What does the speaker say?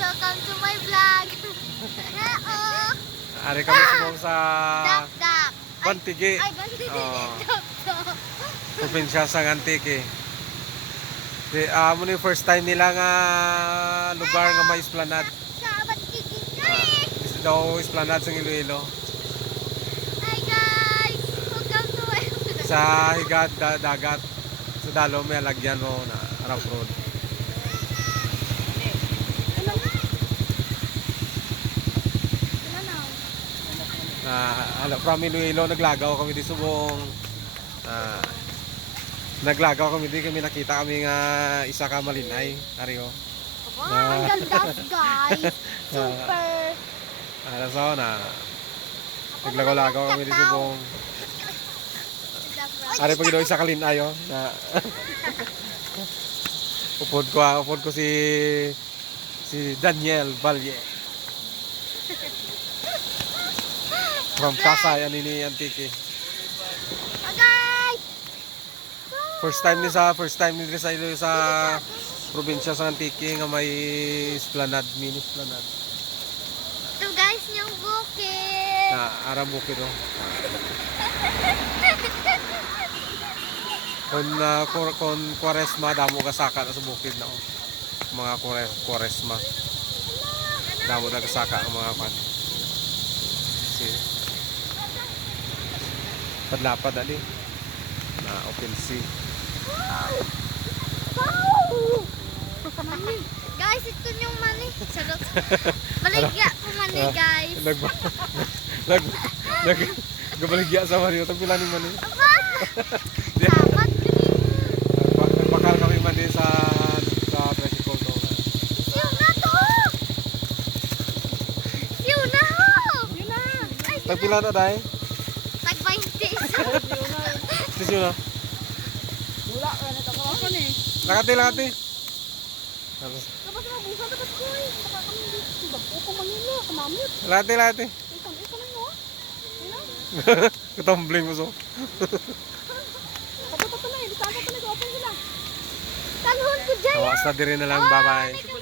welcome to my vlog. Hello. Ari kami sumong sa Dak. Bantigi. Ay, Bantigi. Oo. Dak. Probinsya sa Antique. Amo ni first time nila nga lugar nga may esplanade. Sa Bantigi kami. Ito daw esplanade sa Iloilo. Hi guys. Welcome to my vlog. Sa higat dagat. Sa dalo may lagyan mo na rough road. From Iloilo naglagaw kami di subong. Naglagaw kami di kami nakita kami nga isa ka malinay. Ari oh. Wow, ang ganda guys. Super. So na. Naglagaw-lagaw kami di subong. Ari pag isa ka linay oh. Na upod ko si Daniel Valle. From Kasay, Anini, Antique. Okay. First time ni sa probinsya sa Antique nga may esplanade, mini esplanade. Ito guys, yung bukid. Na ara bukid oh. Kon Quaresma damo ka saka sa bukid na oh. Mga Quaresma. Damo na kasaka ang mga pan. See? Padlapad ali na open sea. Wow! Mani. Guys, ito yung mani. Sarot. Baligya ko mani, guys. Gabaligya sa Mario. Tagpila ni mani. Aba! Dapat Nagpakal kami mani sa tricycle to. siyo na to! Siyo na ho! Siyo na! Ay, Tagpila na dahil? tag-20 isa. Sisyo na. Wala ka na tako ako ni. Lakati. Kapag mabusa dapat ko eh. Baka kami dito bako ko Manila, kamamit. Lakati. Ikaw na no. Ina. Kutumbling mo so. Kapag pa na eh, bisaan pa na open sila. Talhon ko dyan. Awas na din na lang. Bye-bye.